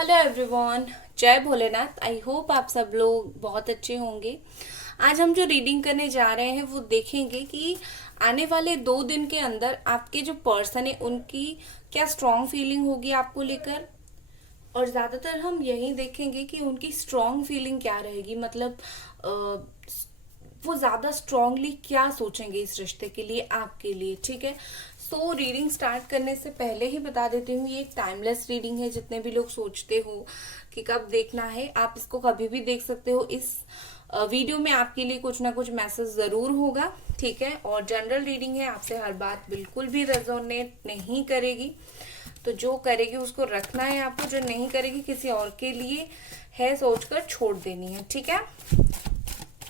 Hello everyone, जय Bholenath. I hope आप सब लोग बहुत अच्छे होंगे। आज हम जो रीडिंग करने जा रहे हैं वो देखेंगे कि आने वाले 2 दिन के अंदर आपके जो पर्सन है उनकी क्या स्ट्रॉन्ग फीलिंग होगी आपको लेकर। और ज्यादातर हम यही देखेंगे कि उनकी स्ट्रॉन्ग फीलिंग क्या रहेगी, मतलब वो ज्यादा स्ट्रांगली क्या सोचेंगे इस रिश्ते के लिए, आपके लिए। ठीक है, सो रीडिंग स्टार्ट करने से पहले ही बता देती हूँ, ये एक टाइमलेस रीडिंग है। जितने भी लोग सोचते हो कि कब देखना है, आप इसको कभी भी देख सकते हो। इस वीडियो में आपके लिए कुछ ना कुछ मैसेज जरूर होगा। ठीक है, और जनरल रीडिंग है, आपसे हर बात बिल्कुल भी रेजोनेट नहीं करेगी। तो जो करेगी उसको रखना है आपको, जो नहीं करेगी किसी और के लिए है सोचकर छोड़ देनी है। ठीक है,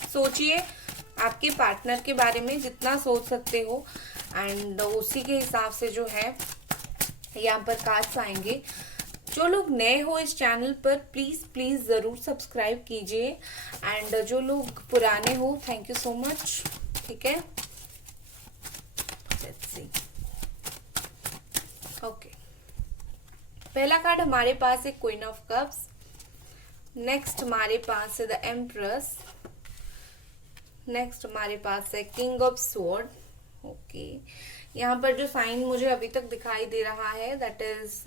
सोचिए आपके पार्टनर के बारे में जितना सोच सकते हो, एंड उसी के हिसाब से जो है यहाँ पर कार्ड्स आएंगे। जो लोग नए हो इस चैनल पर, प्लीज प्लीज जरूर सब्सक्राइब कीजिए, एंड जो लोग पुराने हो, थैंक यू सो मच। ठीक है, लेट्स सी। ओके, पहला कार्ड हमारे पास है क्वीन ऑफ कप्स। नेक्स्ट हमारे पास है द एम्प्रेस। नेक्स्ट हमारे पास है किंग ऑफ स्वॉर्ड। ओके, यहाँ पर जो साइन मुझे अभी तक दिखाई दे रहा है that is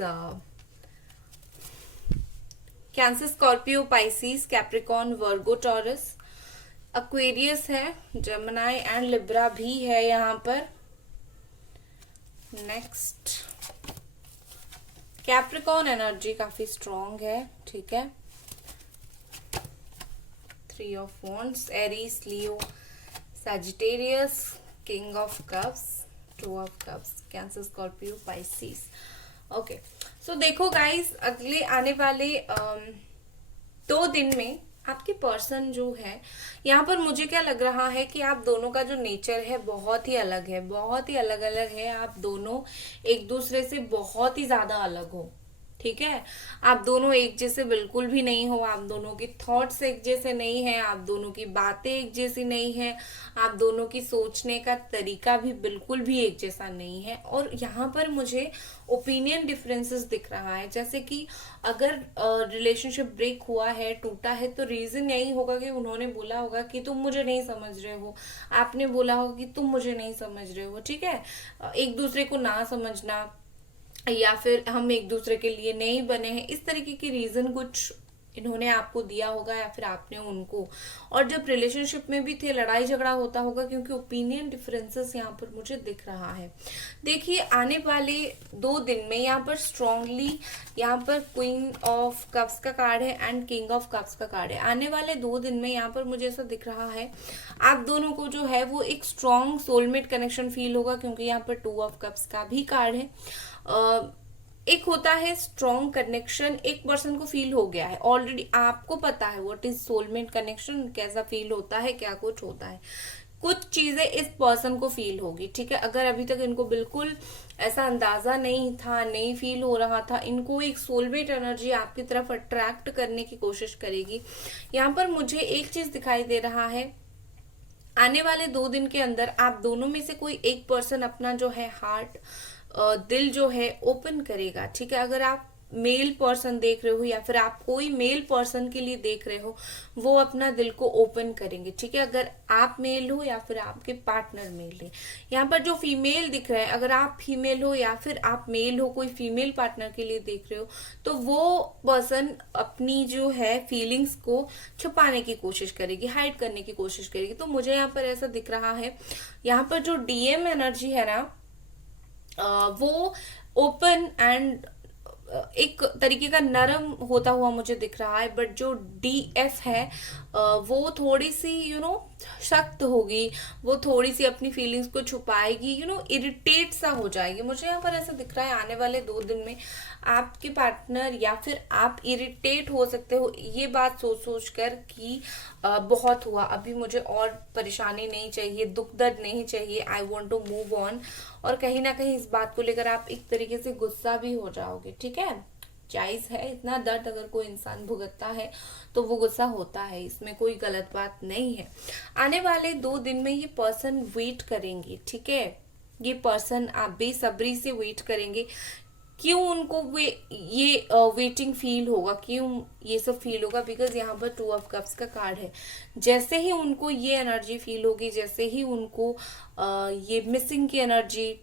Cancer, Scorpio, Pisces, Capricorn, Virgo, Taurus, Aquarius है, जेमिनी एंड लिब्रा भी है यहाँ पर। नेक्स्ट कैप्रिकॉन एनर्जी काफी स्ट्रॉन्ग है। ठीक है, 3 of wands, Aries, Leo, Sagittarius, king of cups, 2 of cups, Cancer, Scorpio, Pisces. Okay, so देखो गाइस, अगले आने वाले 2 दिन में आपकी पर्सन जो है, यहाँ पर मुझे क्या लग रहा है कि आप दोनों का जो नेचर है बहुत ही अलग है, बहुत ही अलग अलग है। आप दोनों एक दूसरे से बहुत ही ज्यादा अलग हो। ठीक है, आप दोनों एक जैसे बिल्कुल भी नहीं हो। आप दोनों की थॉट्स एक जैसे नहीं है, आप दोनों की बातें एक जैसी नहीं है, आप दोनों की सोचने का तरीका भी बिल्कुल भी एक जैसा नहीं है। और यहाँ पर मुझे ओपिनियन डिफरेंसेस दिख रहा है, जैसे कि अगर रिलेशनशिप ब्रेक हुआ है, टूटा है, तो रीजन यही होगा कि उन्होंने बोला होगा कि तुम मुझे नहीं समझ रहे हो, आपने बोला होगा कि तुम मुझे नहीं समझ रहे हो। ठीक है, एक दूसरे को ना समझना, या फिर हम एक दूसरे के लिए नहीं बने हैं, इस तरीके की रीजन कुछ इन्होंने आपको दिया होगा या फिर आपने उनको। और जब रिलेशनशिप में भी थे, लड़ाई झगड़ा होता होगा, क्योंकि ओपिनियन डिफरेंसेस यहाँ पर मुझे दिख रहा है। देखिए, आने वाले 2 दिन में यहाँ पर स्ट्रांगली, यहाँ पर क्वीन ऑफ कप्स का कार्ड है एंड किंग ऑफ कप्स का कार्ड है। आने वाले 2 दिन में यहाँ पर मुझे ऐसा दिख रहा है आप दोनों को जो है वो एक स्ट्रॉन्ग सोलमेट कनेक्शन फील होगा, क्योंकि यहाँ पर 2 ऑफ कप्स का भी कार्ड है। एक होता है स्ट्रॉन्ग कनेक्शन, एक पर्सन को फील हो गया है ऑलरेडी, आपको पता है व्हाट इज सोलमेट कनेक्शन, कैसा फील होता है, क्या कुछ होता है। कुछ चीजें इस पर्सन को फील होगी। ठीक है, अगर अभी तक इनको बिल्कुल ऐसा अंदाजा नहीं था, नहीं फील हो रहा था, इनको एक सोलमेट एनर्जी आपकी तरफ अट्रैक्ट करने की कोशिश करेगी। यहाँ पर मुझे एक चीज दिखाई दे रहा है, आने वाले 2 दिन के अंदर आप दोनों में से कोई एक पर्सन अपना जो है हार्ट, दिल जो है ओपन करेगा। ठीक है, अगर आप मेल पर्सन देख रहे हो या फिर आप कोई मेल पर्सन के लिए देख रहे हो, वो अपना दिल को ओपन करेंगे। ठीक है, अगर आप मेल हो या फिर आपके पार्टनर मेल है। यहाँ पर जो फीमेल दिख रहा है, अगर आप फीमेल हो या फिर आप मेल हो, कोई फीमेल पार्टनर के लिए देख रहे हो, तो वो पर्सन अपनी जो है फीलिंग्स को छुपाने की कोशिश करेगी, हाइड करने की कोशिश करेगी। तो मुझे यहाँ पर ऐसा दिख रहा है, यहाँ पर जो डीएम एनर्जी है ना, वो ओपन एंड एक तरीके का नरम होता हुआ मुझे दिख रहा है। बट जो डीएफ है वो थोड़ी सी सख्त होगी, वो थोड़ी सी अपनी फीलिंग्स को छुपाएगी, इरिटेट सा हो जाएगी। मुझे यहाँ पर ऐसा दिख रहा है आने वाले 2 दिन में आपके पार्टनर या फिर आप इरिटेट हो सकते हो, ये बात सोच सोच कर कि बहुत हुआ, अभी मुझे और परेशानी नहीं चाहिए, दुख दर्द नहीं चाहिए, I want to move on. और कहीं ना कहीं इस बात को लेकर आप एक तरीके से गुस्सा भी हो जाओगे। ठीक है, जायज है, इतना दर्द अगर कोई इंसान भुगतता है तो वो गुस्सा होता है, इसमें कोई गलत बात नहीं है। आने वाले 2 दिन में ये पर्सन वेट करेंगे। ठीक है, ये पर्सन आप बेसब्री से वेट करेंगे क्यों उनको वे ये वेटिंग फील होगा, क्यों ये सब फील होगा, बिकॉज यहाँ पर 2 ऑफ कप्स का कार्ड है। जैसे ही उनको ये एनर्जी फील होगी, जैसे ही उनको ये मिसिंग की एनर्जी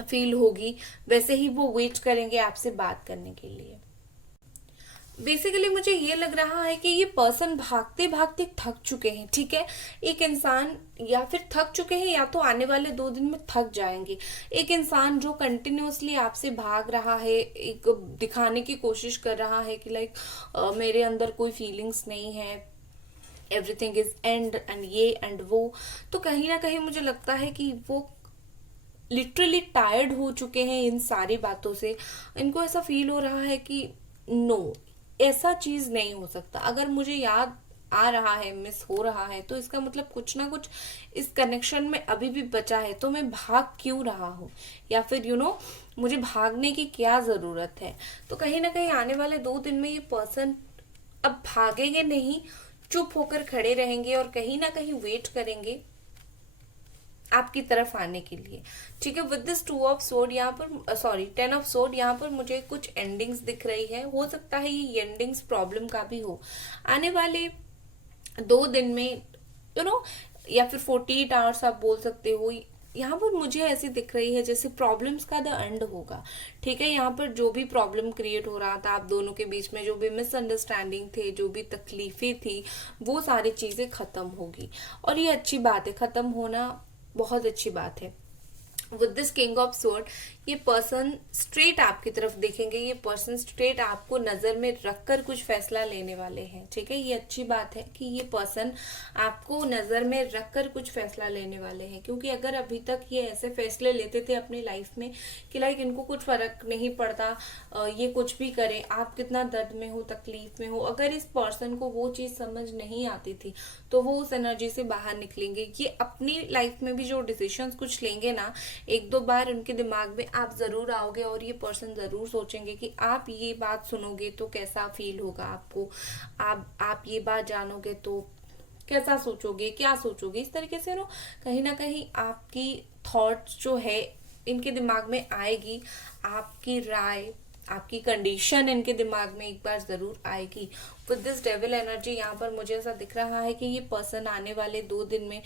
फील होगी, वैसे ही वो वेट करेंगे आपसे बात करने के लिए। बेसिकली मुझे ये लग रहा है कि ये पर्सन भागते भागते थक चुके हैं, ठीक है। एक इंसान या फिर थक चुके हैं या तो आने वाले 2 दिन में थक जाएंगे। एक इंसान जो कंटिन्यूअसली आपसे भाग रहा है, एक दिखाने की कोशिश कर रहा है कि लाइक मेरे अंदर कोई फीलिंग्स नहीं है, एवरीथिंग इज एंड ये एंड वो, तो कहीं ना कहीं मुझे लगता है कि वो लिटरली टायर्ड हो चुके हैं इन सारी बातों से। इनको ऐसा फील हो रहा है कि नो, ऐसा चीज नहीं हो सकता। अगर मुझे याद आ रहा है, मिस हो रहा है, तो इसका मतलब कुछ ना कुछ इस कनेक्शन में अभी भी बचा है। तो मैं भाग क्यों रहा हूँ, या फिर मुझे भागने की क्या जरूरत है। तो कहीं ना कहीं आने वाले 2 दिन में ये पर्सन अब भागेंगे नहीं, चुप होकर खड़े रहेंगे और कहीं ना कहीं वेट करेंगे आपकी तरफ आने के लिए, ठीक है। विद दिस 2 ऑफ सोर्ड यहाँ पर, सॉरी 10 ऑफ सोर्ड, यहाँ पर मुझे कुछ एंडिंग्स दिख रही है। हो सकता है ये एंडिंग्स प्रॉब्लम का भी हो आने वाले 2 दिन में, या फिर 48 आवर्स आप बोल सकते हो। यहाँ पर मुझे ऐसी दिख रही है जैसे प्रॉब्लम्स का द एंड होगा, ठीक है। यहाँ पर जो भी प्रॉब्लम क्रिएट हो रहा था आप दोनों के बीच में, जो भी मिसअंडरस्टैंडिंग थे, जो भी तकलीफें थी, वो सारी चीजें खत्म होगी। और ये अच्छी बात है, खत्म होना बहुत अच्छी बात है। With this king of sword, ये पर्सन स्ट्रेट आपकी तरफ देखेंगे, ये पर्सन स्ट्रेट आपको नजर में रखकर कुछ फैसला लेने वाले हैं, ठीक है। ये अच्छी बात है कि ये पर्सन आपको नजर में रखकर कुछ फैसला लेने वाले हैं, क्योंकि अगर अभी तक ये ऐसे फैसले लेते थे अपनी लाइफ में कि लाइक इनको कुछ फर्क नहीं पड़ता, ये कुछ भी करे, आप कितना दर्द में हो, तकलीफ में हो, अगर इस पर्सन को वो चीज समझ नहीं आती थी तो वो उस एनर्जी से बाहर निकलेंगे। ये अपनी लाइफ में भी जो डिसीजंस कुछ लेंगे ना, 1-2 बार उनके दिमाग में आप जरूर आओगे और ये पर्सन जरूर सोचेंगे कि आप ये बात सुनोगे तो कैसा फील होगा आपको, आप ये बात जानोगे तो कैसा सोचोगे, क्या सोचोगे, इस तरीके से कहीं ना कहीं आपकी थॉट्स जो है इनके दिमाग में आएगी, आपकी राय, आपकी कंडीशन इनके दिमाग में एक बार जरूर आएगी। विद दिस डेविल एनर्जी, यहाँ पर मुझे ऐसा दिख रहा है कि ये पर्सन आने वाले 2 दिन में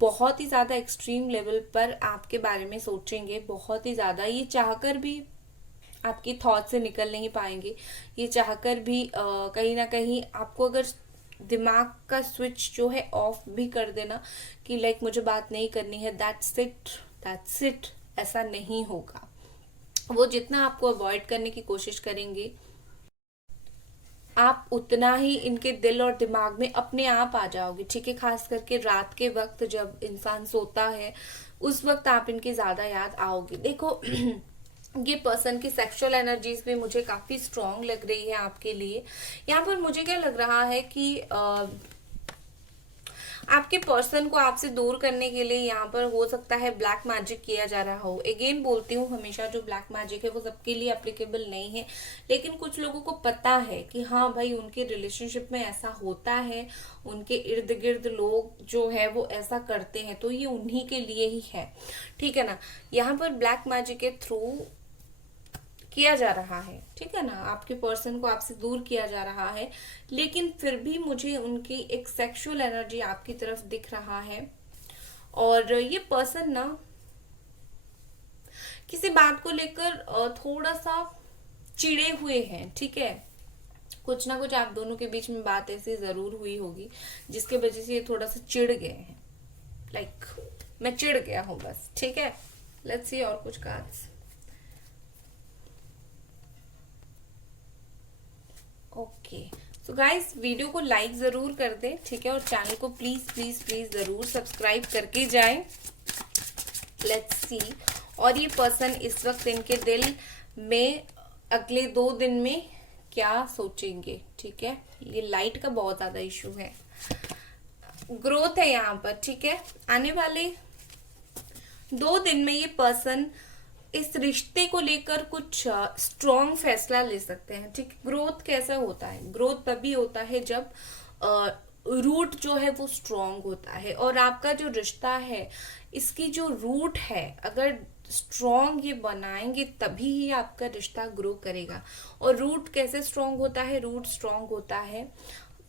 बहुत ही ज्यादा एक्सट्रीम लेवल पर आपके बारे में सोचेंगे, बहुत ही ज्यादा। ये चाहकर भी आपकी थॉट से निकल नहीं पाएंगे, ये चाहकर भी कहीं ना कहीं आपको अगर दिमाग का स्विच जो है ऑफ भी कर देना कि लाइक मुझे बात नहीं करनी है, दैट्स इट, ऐसा नहीं होगा। वो जितना आपको अवॉइड करने की कोशिश करेंगे, आप उतना ही इनके दिल और दिमाग में अपने आप आ जाओगे, ठीक है। खास करके रात के वक्त जब इंसान सोता है, उस वक्त आप इनकी ज्यादा याद आओगे। देखो ये पर्सन की सेक्सुअल एनर्जीज भी मुझे काफी स्ट्रांग लग रही है आपके लिए। यहाँ पर मुझे क्या लग रहा है कि आपके पर्सन को आपसे दूर करने के लिए यहाँ पर हो सकता है ब्लैक मैजिक किया जा रहा हो। अगेन बोलती हूँ, हमेशा जो ब्लैक मैजिक है वो सबके लिए एप्लीकेबल नहीं है, लेकिन कुछ लोगों को पता है कि हाँ भाई उनके रिलेशनशिप में ऐसा होता है, उनके इर्द गिर्द लोग जो है वो ऐसा करते हैं, तो ये उन्हीं के लिए ही है, ठीक है ना। यहाँ पर ब्लैक मैजिक के थ्रू किया जा रहा है, ठीक है ना। आपके पर्सन को आपसे दूर किया जा रहा है, लेकिन फिर भी मुझे उनकी एक सेक्सुअल एनर्जी आपकी तरफ दिख रहा है। और ये पर्सन ना किसी बात को लेकर थोड़ा सा चिढ़े हुए हैं, ठीक है। कुछ ना कुछ आप दोनों के बीच में बात ऐसी जरूर हुई होगी जिसके वजह से ये थोड़ा सा चिढ़ गए हैं, लाइक मैं चिढ़ गया हूं बस, ठीक है। लेट्स सी और कुछ cards. Okay, so guys video को लाइक जरूर कर दे, ठीक है। और चैनल को प्लीज प्लीज प्लीज जरूर सब्सक्राइब करके जाएं। लेट्स सी, और ये पर्सन इस वक्त इनके दिल में अगले 2 दिन में क्या सोचेंगे, ठीक है। ये लाइट का बहुत ज्यादा इशू है, ग्रोथ है यहाँ पर, ठीक है। आने वाले 2 दिन में ये पर्सन इस रिश्ते को लेकर कुछ स्ट्रॉन्ग फैसला ले सकते हैं, ठीक। ग्रोथ कैसा होता है, ग्रोथ तभी होता है जब रूट जो है वो स्ट्रॉन्ग होता है, और आपका जो रिश्ता है इसकी जो रूट है अगर स्ट्रॉन्ग ये बनाएंगे तभी ही आपका रिश्ता ग्रो करेगा। और रूट कैसे स्ट्रॉन्ग होता है? रूट स्ट्रॉन्ग होता है,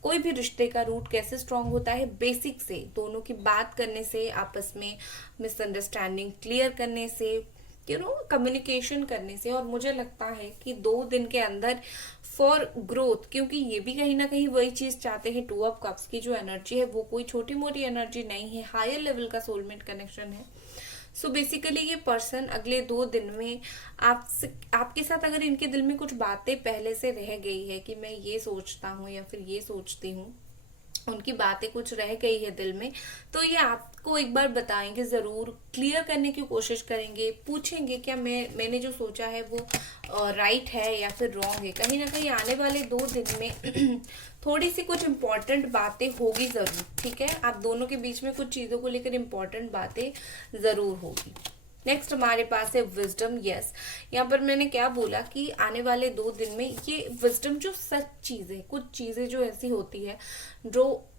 कोई भी रिश्ते का रूट कैसे स्ट्रॉन्ग होता है? बेसिक से, दोनों की बात करने से, आपस में मिसअंडरस्टैंडिंग क्लियर करने से, कम्युनिकेशन करने से। और मुझे लगता है कि 2 दिन के अंदर फॉर ग्रोथ, क्योंकि ये भी कहीं ना कहीं वही चीज चाहते हैं। 2 ऑफ कप्स की जो एनर्जी है वो कोई छोटी मोटी एनर्जी नहीं है, हायर लेवल का सोलमेट कनेक्शन है। सो बेसिकली ये पर्सन अगले 2 दिन में आपसे, आपके साथ अगर इनके दिल में कुछ बातें पहले से रह गई है कि मैं ये सोचता हूँ या फिर ये सोचती हूँ, उनकी बातें कुछ रह गई है दिल में, तो ये आपको एक बार बताएंगे जरूर, क्लियर करने की कोशिश करेंगे, पूछेंगे क्या मैंने जो सोचा है वो राइट है या फिर रॉन्ग है। कहीं ना कहीं आने वाले 2 दिन में थोड़ी सी कुछ इम्पोर्टेंट बातें होगी जरूर, ठीक है? आप दोनों के बीच में कुछ चीजों को लेकर इम्पोर्टेंट बातें जरूर होगी। नेक्स्ट हमारे पास है विजडम। यस, यहाँ पर मैंने क्या बोला कि आने वाले 2 दिन में ये विजडम जो सच चीज है, कुछ चीजें जो ऐसी होती है जो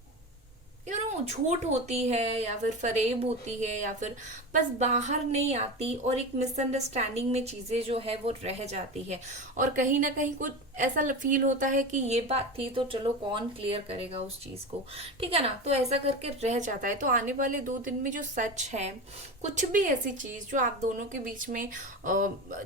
झूठ होती है या फिर फरेब होती है या फिर बस बाहर नहीं आती, और एक मिसअंडरस्टैंडिंग में चीजें जो है वो रह जाती है, और कहीं ना कहीं कुछ ऐसा फील होता है कि ये बात थी तो चलो कौन क्लियर करेगा उस चीज को, ठीक है ना? तो ऐसा करके रह जाता है। तो आने वाले 2 दिन में जो सच है, कुछ भी ऐसी चीज जो आप दोनों के बीच में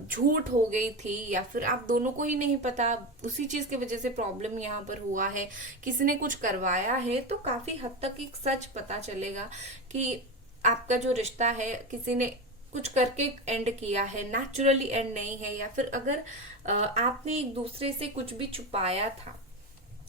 झूठ हो गई थी या फिर आप दोनों को ही नहीं पता, उसी चीज की वजह से प्रॉब्लम यहाँ पर हुआ है, किसी ने कुछ करवाया है, तो काफी हद तक एक सच पता चलेगा कि आपका जो रिश्ता है किसी ने कुछ करके एंड किया है, नेचुरली एंड नहीं है। या फिर अगर आपने एक दूसरे से कुछ भी छुपाया था,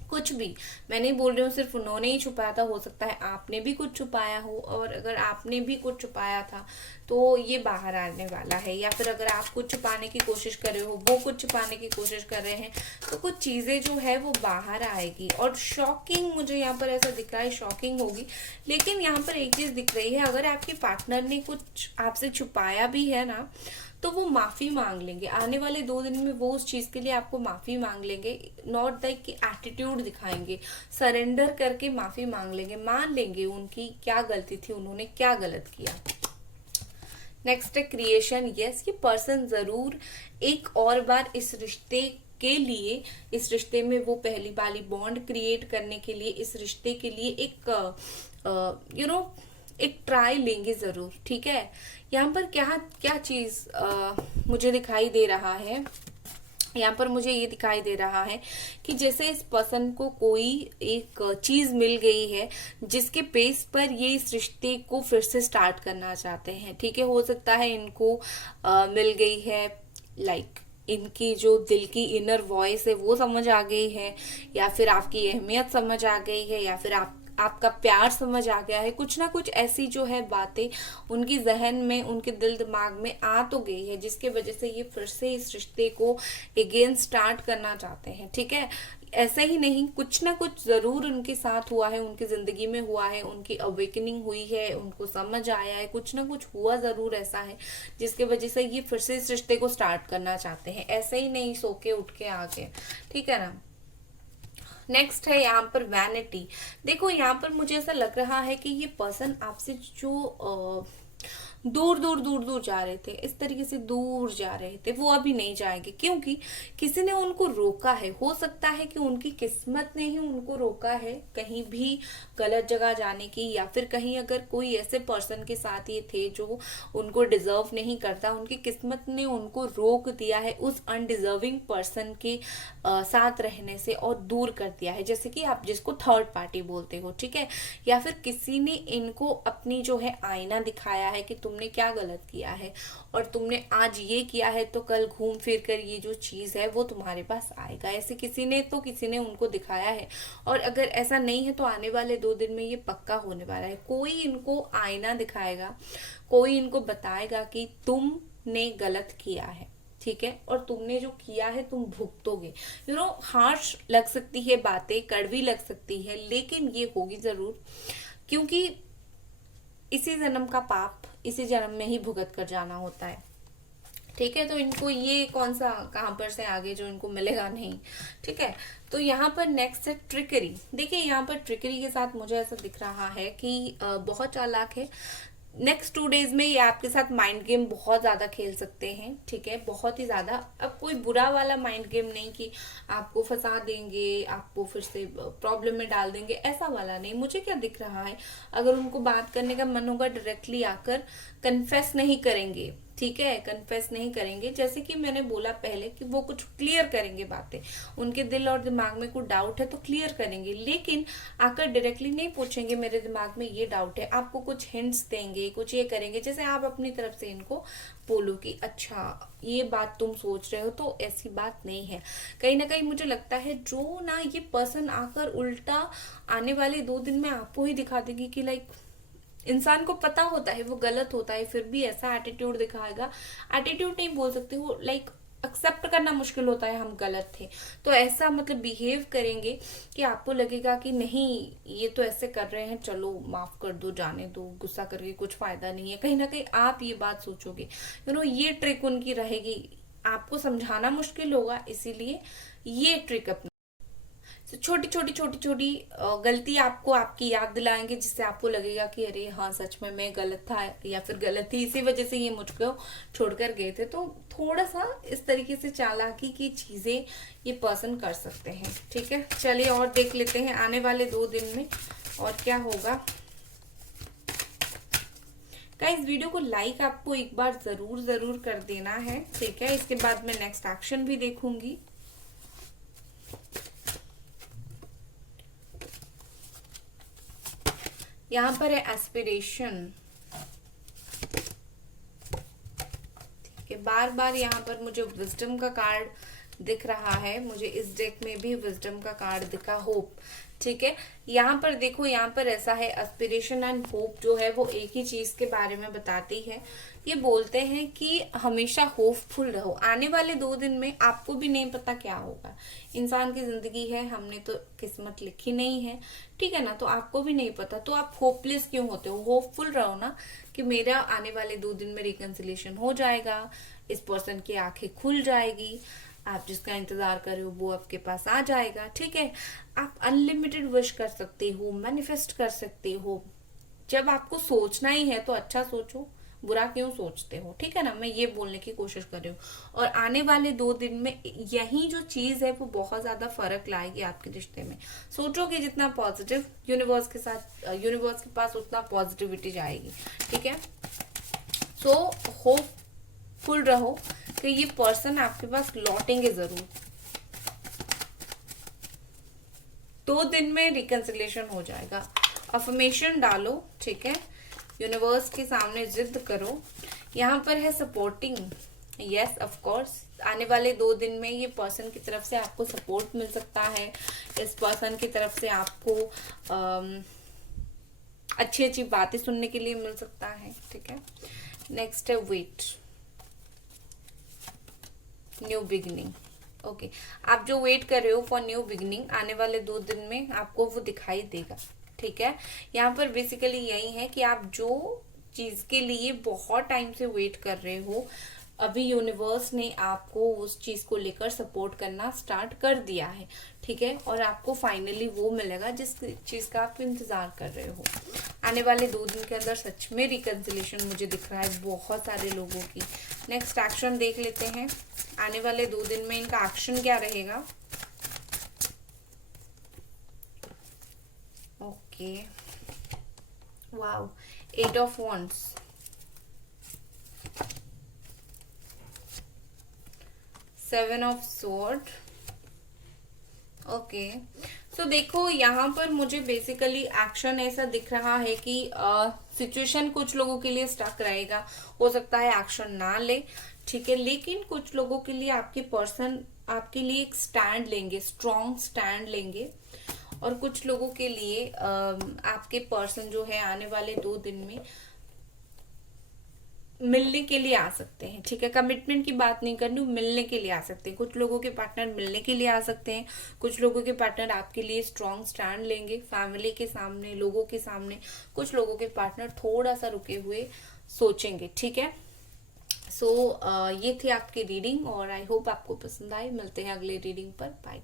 कुछ भी, मैं नहीं बोल रही हूँ सिर्फ उन्होंने ही छुपाया था, हो सकता है आपने भी कुछ छुपाया हो, और अगर आपने भी कुछ छुपाया था तो ये बाहर आने वाला है। या फिर अगर आप कुछ छुपाने की कोशिश कर रहे हो, वो कुछ छुपाने की कोशिश कर रहे हैं, तो कुछ चीजें जो है वो बाहर आएगी। और शॉकिंग, मुझे यहाँ पर ऐसा दिख रहा है शॉकिंग होगी। लेकिन यहाँ पर एक चीज दिख रही है, अगर आपके पार्टनर ने कुछ आपसे छुपाया भी है ना, तो वो माफी मांग लेंगे आने वाले 2 दिन में। वो उस चीज के लिए आपको माफी मांग लेंगे, नॉट लाइक कि एटीट्यूड दिखाएंगे, सरेंडर करके माफी मांग लेंगे, मान लेंगे उनकी क्या गलती थी, उन्होंने क्या गलत किया। नेक्स्ट है क्रिएशन। यस, ये पर्सन जरूर एक और बार इस रिश्ते के लिए, इस रिश्ते में वो पहली वाली बॉन्ड क्रिएट करने के लिए, इस रिश्ते के लिए एक ट्राई लेंगे जरूर, ठीक है? यहाँ पर क्या क्या चीज मुझे दिखाई दे रहा है, यहाँ पर मुझे ये दिखाई दे रहा है कि जैसे इस पर्सन को कोई एक चीज मिल गई है जिसके बेस पर ये इस रिश्ते को फिर से स्टार्ट करना चाहते हैं, ठीक है? हो सकता है इनको मिल गई है, लाइक इनकी जो दिल की इनर वॉइस है वो समझ आ गई है, या फिर आपकी अहमियत समझ आ गई है, या फिर आपका प्यार समझ आ गया है। कुछ ना कुछ ऐसी जो है बातें उनकी जहन में, उनके दिल दिमाग में आ तो गई है, जिसके वजह से ये फिर से इस रिश्ते को अगेन स्टार्ट करना चाहते हैं, ठीक है? ऐसा ही नहीं, कुछ ना कुछ जरूर उनके साथ हुआ है, उनकी जिंदगी में हुआ है, उनकी अवेकनिंग हुई है, उनको समझ आया है, कुछ ना कुछ हुआ जरूर ऐसा है जिसके वजह से ये फिर से इस रिश्ते को स्टार्ट करना चाहते हैं। ऐसे ही नहीं सो के उठ के आके, ठीक है ना? नेक्स्ट है यहाँ पर वैनिटी। देखो यहाँ पर मुझे ऐसा लग रहा है कि ये पर्सन आपसे जो दूर दूर दूर दूर जा रहे थे, इस तरीके से दूर जा रहे थे, वो अभी नहीं जाएंगे, क्योंकि किसी ने उनको रोका है। हो सकता है कि उनकी किस्मत ने ही उनको रोका है कहीं भी गलत जगह जाने की, या फिर कहीं अगर कोई ऐसे पर्सन के साथ ये थे जो उनको डिजर्व नहीं करता, उनकी किस्मत ने उनको रोक दिया है उस अनडिजर्विंग पर्सन के साथ रहने से और दूर कर दिया है, जैसे कि आप जिसको थर्ड पार्टी बोलते हो, ठीक है? या फिर किसी ने इनको अपनी जो है आईना दिखाया है कि तुमने क्या गलत किया है, और तुमने आज ये किया है तो कल घूम फिर कर ये जो चीज है वो तुम्हारे पास आएगा। ऐसे किसी ने उनको दिखाया है, और अगर ऐसा नहीं है तो आने वाले 2 दिन में ये पक्का होने वाला है। कोई इनको आईना दिखाएगा, कोई इनको बताएगा कि तुमने गलत किया है, ठीक है? और तुमने जो किया है तुम भुगतोगे। हार्श लग सकती है बातें, कड़वी लग सकती है, लेकिन ये होगी जरूर, क्योंकि इसी जन्म का पाप इसी जन्म में ही भुगत कर जाना होता है, ठीक है? तो इनको ये कौन सा कहां पर से आगे जो इनको मिलेगा नहीं, ठीक है? तो यहाँ पर नेक्स्ट है ट्रिकरी। देखिए यहाँ पर ट्रिकरी के साथ मुझे ऐसा दिख रहा है कि बहुत चालाक है, नेक्स्ट 2 डेज में ये आपके साथ माइंड गेम बहुत ज्यादा खेल सकते हैं, ठीक है, बहुत ही ज्यादा। अब कोई बुरा वाला माइंड गेम नहीं कि आपको फंसा देंगे, आपको फिर से प्रॉब्लम में डाल देंगे, ऐसा वाला नहीं। मुझे क्या दिख रहा है, अगर उनको बात करने का मन होगा डायरेक्टली आकर कन्फेस नहीं करेंगे, ठीक है, कन्फेस नहीं करेंगे। जैसे कि मैंने बोला पहले कि वो कुछ क्लियर करेंगे बातें, उनके दिल और दिमाग में कुछ डाउट है तो क्लियर करेंगे, लेकिन आकर डायरेक्टली नहीं पूछेंगे मेरे दिमाग में ये डाउट है। आपको कुछ हिंट्स देंगे, कुछ ये करेंगे, जैसे आप अपनी तरफ से इनको बोलो कि अच्छा ये बात तुम सोच रहे हो तो ऐसी बात नहीं है। कहीं ना कहीं मुझे लगता है जो ना ये पर्सन आकर उल्टा आने वाले 2 दिन में आपको ही दिखा देगी कि लाइक इंसान को पता होता है वो गलत होता है, फिर भी ऐसा एटीट्यूड दिखाएगा। एटीट्यूड नहीं बोल सकते, वो लाइक एक्सेप्ट करना मुश्किल होता है हम गलत थे, तो ऐसा मतलब बिहेव करेंगे कि आपको लगेगा कि नहीं ये तो ऐसे कर रहे हैं, चलो माफ कर दो, जाने दो, गुस्सा करके कुछ फायदा नहीं है। कहीं ना कहीं आप ये बात सोचोगे, ये ट्रिक उनकी रहेगी। आपको समझाना मुश्किल होगा, इसीलिए ये ट्रिक अपना। छोटी छोटी छोटी छोटी गलती आपको आपकी याद दिलाएंगे, जिससे आपको लगेगा कि अरे हाँ सच में मैं गलत था या फिर गलत थी, इसी वजह से ये मुझको छोड़कर गए थे। तो थोड़ा सा इस तरीके से चालाकी की चीजें ये पर्सन कर सकते हैं, ठीक है। चलिए और देख लेते हैं आने वाले 2 दिन में और क्या होगा। गाइस वीडियो को लाइक आपको एक बार जरूर जरूर कर देना है, ठीक है। इसके बाद मैं नेक्स्ट एक्शन भी देखूंगी। यहाँ पर है एस्पिरेशन, ठीक है। बार बार यहाँ पर मुझे विजडम का कार्ड दिख रहा है, मुझे इस डेक में भी विजडम का कार्ड दिखा, होप, ठीक है। यहाँ पर देखो, यहाँ पर ऐसा है एस्पिरेशन एंड होप जो है वो एक ही चीज के बारे में बताती है। ये बोलते हैं कि हमेशा होपफुल रहो। आने वाले 2 दिन में आपको भी नहीं पता क्या होगा, इंसान की जिंदगी है, हमने तो किस्मत लिखी नहीं है, ठीक है ना, तो आपको भी नहीं पता, तो आप होपलेस क्यों होते हो। होपफुल रहो ना कि मेरा आने वाले 2 दिन में रिकंसिलेशन हो जाएगा, इस पर्सन की आंखें खुल जाएगी, आप जिसका इंतजार कर रहे हो वो आपके पास आ जाएगा, ठीक है। आप अनलिमिटेड विश कर सकते हो, मैनिफेस्ट कर सकते हो। जब आपको सोचना ही है तो अच्छा सोचो, बुरा क्यों सोचते हो, ठीक है ना, मैं ये बोलने की कोशिश कर रही हूँ। और आने वाले 2 दिन में यही जो चीज है वो बहुत ज्यादा फर्क लाएगी आपके रिश्ते में। सोचोगे जितना पॉजिटिव, यूनिवर्स के साथ, यूनिवर्स के पास उतना पॉजिटिविटी जाएगी, ठीक है। सो होपफुल रहो कि ये पर्सन आपके पास लौटेंगे जरूर। 2 दिन में रिकंसिलेशन हो जाएगा। अफर्मेशन डालो, ठीक है, यूनिवर्स के सामने जिद करो। यहाँ पर है सपोर्टिंग, यस ऑफ कोर्स आने वाले 2 दिन में ये पर्सन की तरफ से आपको सपोर्ट मिल सकता है, इस पर्सन की तरफ से आपको अच्छी अच्छी बातें सुनने के लिए मिल सकता है, ठीक है। नेक्स्ट है वेट, न्यू बिगिनिंग, ओके। आप जो वेट कर रहे हो फॉर न्यू बिगिनिंग, आने वाले 2 दिन में आपको वो दिखाई देगा, ठीक है। यहाँ पर बेसिकली यही है कि आप जो चीज के लिए बहुत टाइम से वेट कर रहे हो, अभी यूनिवर्स ने आपको उस चीज को लेकर सपोर्ट करना स्टार्ट कर दिया है, ठीक है। और आपको फाइनली वो मिलेगा जिस चीज का आप इंतजार कर रहे हो। आने वाले 2 दिन के अंदर सच में रिकंसिलेशन मुझे दिख रहा है बहुत सारे लोगों की। नेक्स्ट एक्शन देख लेते हैं, आने वाले 2 दिन में इनका एक्शन क्या रहेगा। Okay, wow, 8 of wands, seven of sword, okay. So देखो यहाँ पर मुझे बेसिकली एक्शन ऐसा दिख रहा है कि सिचुएशन कुछ लोगों के लिए स्टक रहेगा, हो सकता है एक्शन ना ले, ठीक है, लेकिन कुछ लोगों के लिए आपके पर्सन आपके लिए एक स्टैंड लेंगे, स्ट्रॉन्ग स्टैंड लेंगे। और कुछ लोगों के लिए आपके पर्सन जो है आने वाले 2 दिन में मिलने के लिए आ सकते हैं, ठीक है। कमिटमेंट की बात नहीं करनी, मिलने के लिए आ सकते हैं। कुछ लोगों के पार्टनर मिलने के लिए आ सकते हैं, कुछ लोगों के पार्टनर आपके लिए स्ट्रॉन्ग स्टैंड लेंगे फैमिली के सामने, लोगों के सामने। कुछ लोगों के पार्टनर थोड़ा सा रुके हुए सोचेंगे, ठीक है। सो ये थी आपकी रीडिंग और आई होप आपको पसंद आए। मिलते हैं अगले रीडिंग पर, बाय।